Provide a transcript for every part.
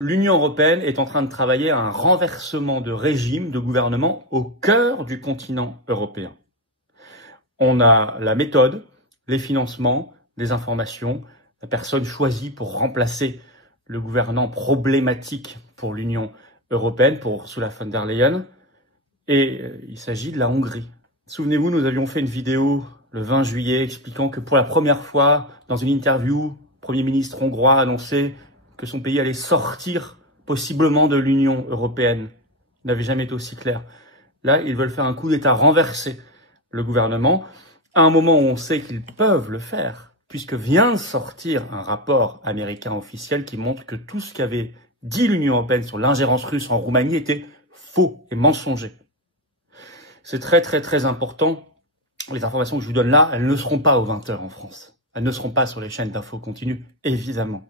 L'Union européenne est en train de travailler à un renversement de régime, de gouvernement au cœur du continent européen. On a la méthode, les financements, les informations, la personne choisie pour remplacer le gouvernant problématique pour l'Union européenne, pour Ursula von der Leyen, et il s'agit de la Hongrie. Souvenez-vous, nous avions fait une vidéo le 20 juillet expliquant que pour la première fois, dans une interview, le Premier ministre hongrois a annoncé que son pays allait sortir possiblement de l'Union européenne. Il n'avait jamais été aussi clair. Là, ils veulent faire un coup d'État, renverser le gouvernement, à un moment où on sait qu'ils peuvent le faire, puisque vient de sortir un rapport américain officiel qui montre que tout ce qu'avait dit l'Union européenne sur l'ingérence russe en Roumanie était faux et mensonger. C'est très important. Les informations que je vous donne là, elles ne seront pas aux 20h en France. Elles ne seront pas sur les chaînes d'infos continues, évidemment.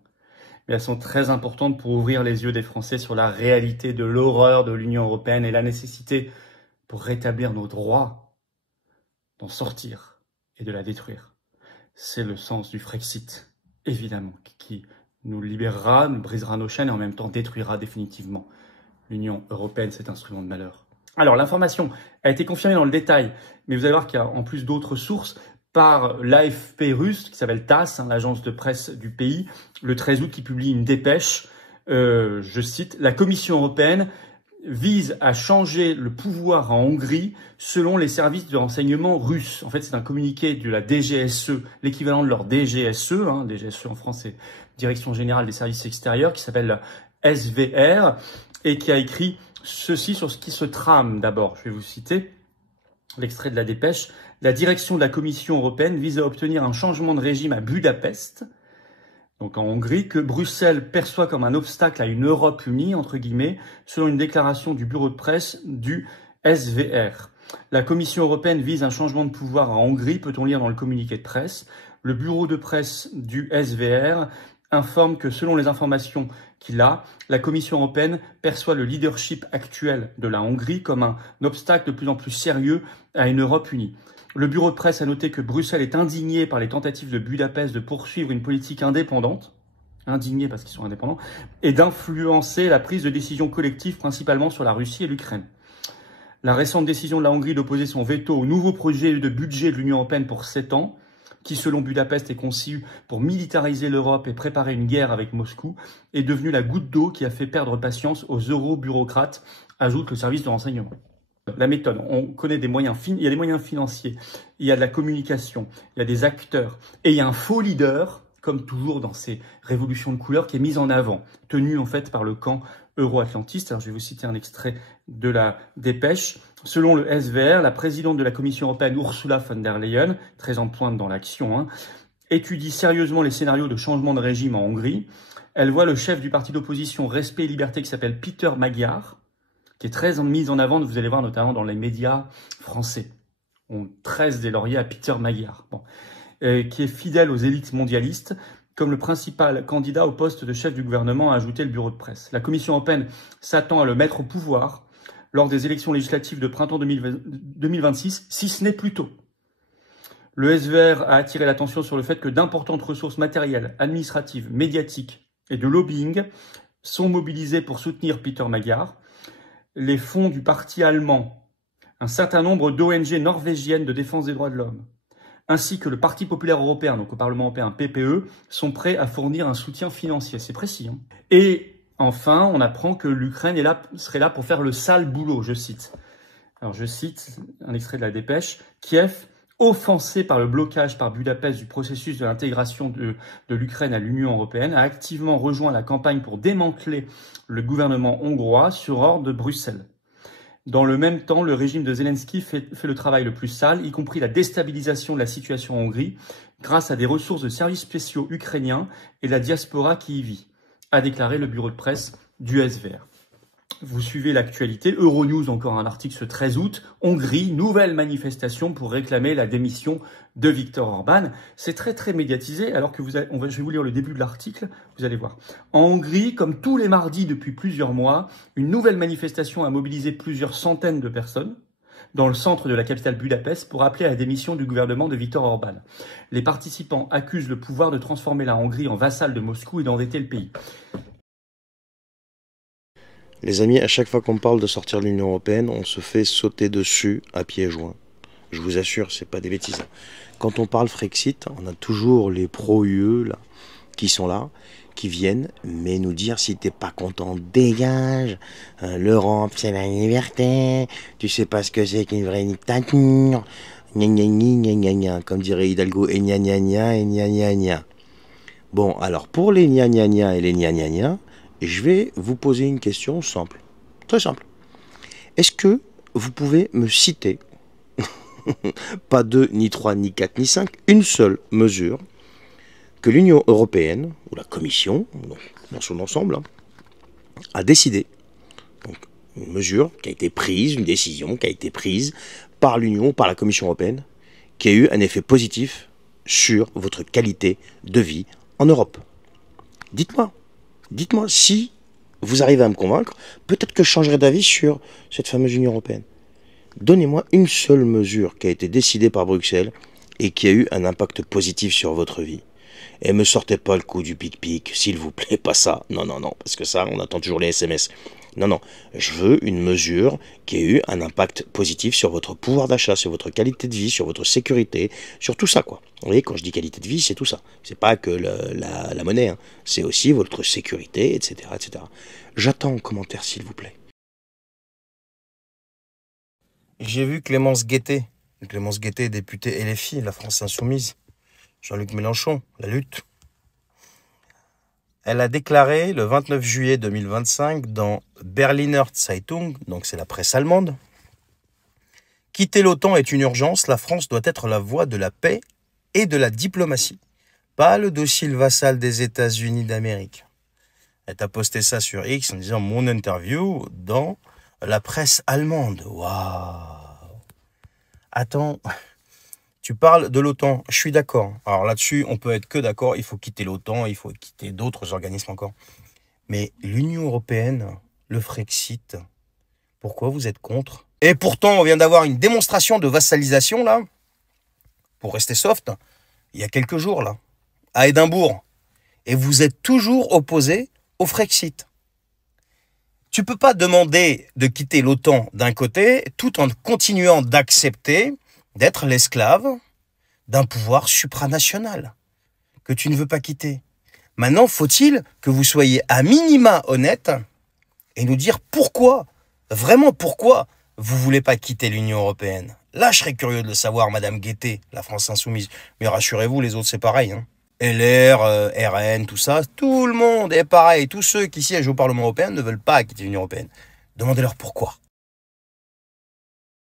Mais elles sont très importantes pour ouvrir les yeux des Français sur la réalité de l'horreur de l'Union européenne et la nécessité pour rétablir nos droits d'en sortir et de la détruire. C'est le sens du Frexit, évidemment, qui nous libérera, nous brisera nos chaînes et en même temps détruira définitivement l'Union européenne, cet instrument de malheur. Alors, l'information a été confirmée dans le détail, mais vous allez voir qu'il y a en plus d'autres sources par l'AFP russe, qui s'appelle TASS, l'agence de presse du pays, le 13 août, qui publie une dépêche, je cite, « La Commission européenne vise à changer le pouvoir en Hongrie selon les services de renseignement russes. » En fait, c'est un communiqué de la DGSE, l'équivalent de leur DGSE, DGSE en France, c'est Direction Générale des Services Extérieurs, qui s'appelle SVR, et qui a écrit ceci sur ce qui se trame d'abord. Je vais vous citer l'extrait de la dépêche. La direction de la Commission européenne vise à obtenir un changement de régime à Budapest, donc en Hongrie, que Bruxelles perçoit comme un obstacle à une Europe unie, entre guillemets, selon une déclaration du bureau de presse du SVR. La Commission européenne vise un changement de pouvoir en Hongrie, peut-on lire dans le communiqué de presse. Le bureau de presse du SVR informe que selon les informations qu'il a, la Commission européenne perçoit le leadership actuel de la Hongrie comme un obstacle de plus en plus sérieux à une Europe unie. Le bureau de presse a noté que Bruxelles est indigné par les tentatives de Budapest de poursuivre une politique indépendante, indigné parce qu'ils sont indépendants, et d'influencer la prise de décision collective principalement sur la Russie et l'Ukraine. La récente décision de la Hongrie d'opposer son veto au nouveau projet de budget de l'Union européenne pour 7 ans, qui selon Budapest est conçu pour militariser l'Europe et préparer une guerre avec Moscou, est devenue la goutte d'eau qui a fait perdre patience aux eurobureaucrates, ajoute le service de renseignement. La méthode, on connaît des moyens, il y a des moyens financiers, il y a de la communication, il y a des acteurs, et il y a un faux leader, comme toujours dans ces révolutions de couleurs, qui est mis en avant, tenu en fait par le camp euro-atlantiste. Alors je vais vous citer un extrait de la dépêche. Selon le SVR, la présidente de la Commission européenne, Ursula von der Leyen, très en pointe dans l'action, étudie sérieusement les scénarios de changement de régime en Hongrie. Elle voit le chef du parti d'opposition Respect et Liberté, qui s'appelle Péter Magyar, qui est très mis en avant, vous allez voir notamment dans les médias français. On tresse des lauriers à Péter Magyar, qui est fidèle aux élites mondialistes, comme le principal candidat au poste de chef du gouvernement, a ajouté le bureau de presse. La Commission européenne s'attend à le mettre au pouvoir lors des élections législatives de printemps 2026, si ce n'est plus tôt. Le SVR a attiré l'attention sur le fait que d'importantes ressources matérielles, administratives, médiatiques et de lobbying sont mobilisées pour soutenir Péter Magyar. Les fonds du parti allemand, un certain nombre d'ONG norvégiennes de défense des droits de l'homme, ainsi que le Parti populaire européen, donc au Parlement européen PPE, sont prêts à fournir un soutien financier. C'est précis. Et enfin, on apprend que l'Ukraine serait là pour faire le sale boulot, je cite. Alors je cite un extrait de la dépêche. Kiev, offensé par le blocage par Budapest du processus de l'intégration de l'Ukraine à l'Union européenne, a activement rejoint la campagne pour démanteler le gouvernement hongrois sur ordre de Bruxelles. Dans le même temps, le régime de Zelensky fait le travail le plus sale, y compris la déstabilisation de la situation en Hongrie, grâce à des ressources de services spéciaux ukrainiens et la diaspora qui y vit, a déclaré le bureau de presse du SVR. Vous suivez l'actualité, Euronews, encore un article ce 13 août, Hongrie, nouvelle manifestation pour réclamer la démission de Viktor Orban. C'est très médiatisé, alors que je vais vous lire le début de l'article, vous allez voir. En Hongrie, comme tous les mardis depuis plusieurs mois, une nouvelle manifestation a mobilisé plusieurs centaines de personnes dans le centre de la capitale Budapest pour appeler à la démission du gouvernement de Viktor Orban. Les participants accusent le pouvoir de transformer la Hongrie en vassal de Moscou et d'endetter le pays. Les amis, à chaque fois qu'on parle de sortir de l'Union Européenne, on se fait sauter dessus à pieds joints. Je vous assure, c'est pas des bêtises. Quand on parle Frexit, on a toujours les pro-UE là, qui sont là, qui viennent, mais nous dire si t'es pas content, dégage. L'Europe, c'est la liberté. Tu sais pas ce que c'est qu'une vraie dictature. Gna gna gna gna gna, comme dirait Hidalgo, et gna gna gna et gna gna gna. Bon, alors pour les gna gna gna et les gna gna gna, je vais vous poser une question simple, très simple. Est-ce que vous pouvez me citer, pas deux, ni trois, ni quatre, ni cinq, une seule mesure que l'Union européenne, ou la Commission, dans son ensemble, a décidé, donc une mesure qui a été prise, une décision qui a été prise par l'Union, par la Commission européenne, qui a eu un effet positif sur votre qualité de vie en Europe. Dites-moi si vous arrivez à me convaincre, peut-être que je changerai d'avis sur cette fameuse Union européenne. Donnez-moi une seule mesure qui a été décidée par Bruxelles et qui a eu un impact positif sur votre vie. Et me sortez pas le coup du pic-pic, s'il vous plaît, pas ça. Non, non, non, parce que ça, on attend toujours les SMS. Non, non, je veux une mesure qui ait eu un impact positif sur votre pouvoir d'achat, sur votre qualité de vie, sur votre sécurité, sur tout ça, quoi. Vous voyez, quand je dis qualité de vie, c'est tout ça. C'est pas que la monnaie, hein. C'est aussi votre sécurité, etc., etc. J'attends en commentaire, s'il vous plaît. J'ai vu Clémence Guettet, députée LFI, la France Insoumise, Jean-Luc Mélenchon, la lutte. Elle a déclaré le 29 juillet 2025 dans Berliner Zeitung, donc c'est la presse allemande, « Quitter l'OTAN est une urgence, la France doit être la voie de la paix et de la diplomatie, pas le docile vassal des États-Unis d'Amérique. » Elle a posté ça sur X en disant « Mon interview dans la presse allemande. » Waouh! Attends... Tu parles de l'OTAN, je suis d'accord. Alors là-dessus, on peut être que d'accord, il faut quitter l'OTAN, il faut quitter d'autres organismes encore. Mais l'Union européenne, le Frexit, pourquoi vous êtes contre? Et pourtant, on vient d'avoir une démonstration de vassalisation, là, pour rester soft, il y a quelques jours, là, à Édimbourg. Et vous êtes toujours opposé au Frexit. Tu peux pas demander de quitter l'OTAN d'un côté, tout en continuant d'accepter d'être l'esclave d'un pouvoir supranational que tu ne veux pas quitter. Maintenant, faut-il que vous soyez à minima honnête et nous dire pourquoi, vraiment pourquoi, vous ne voulez pas quitter l'Union européenne. Là, je serais curieux de le savoir, Madame Guettet, la France Insoumise. Mais rassurez-vous, les autres, c'est pareil. Hein. LR, RN, tout ça, tout le monde est pareil. Tous ceux qui siègent au Parlement européen ne veulent pas quitter l'Union européenne. Demandez-leur pourquoi.